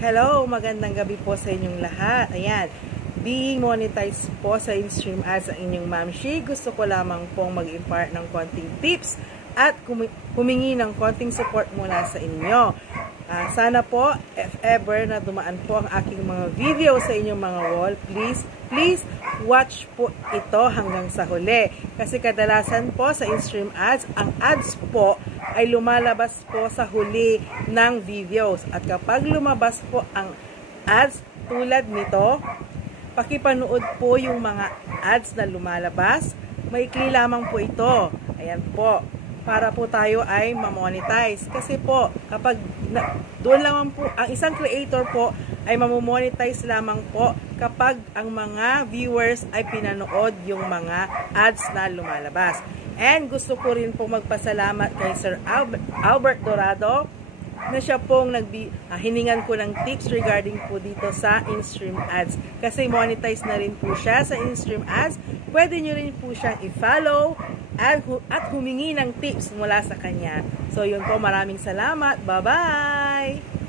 Hello, magandang gabi po sa inyong lahat. Ayan, being monetized po sa InStream Ads ang inyong Ma'am Shi. Gusto ko lamang pong mag-impart ng konting tips at humingi ng konting support mula sa inyo. Sana po, if ever na dumaan po ang aking mga video sa inyong mga wall, please watch po ito hanggang sa huli. Kasi kadalasan po sa InStream Ads, ang ads po ay lumalabas po sa huli ng videos. At kapag lumabas po ang ads tulad nito, pakipanood po yung mga ads na lumalabas. Maikli lamang po ito. Ayan po. Para po tayo ay mamonetize. Kasi po, kapag doon lamang po, ang isang creator po ay mamomonetize lamang po kapag ang mga viewers ay pinanood yung mga ads na lumalabas. And gusto ko rin po magpasalamat kay Sir Albert Dorado na siya pong hiningan ko ng tips regarding po dito sa InStream Ads. Kasi monetize na rin po siya sa InStream Ads. Pwede nyo rin po siyang i-follow at humingi ng tips mula sa kanya. So yun po, maraming salamat. Bye-bye!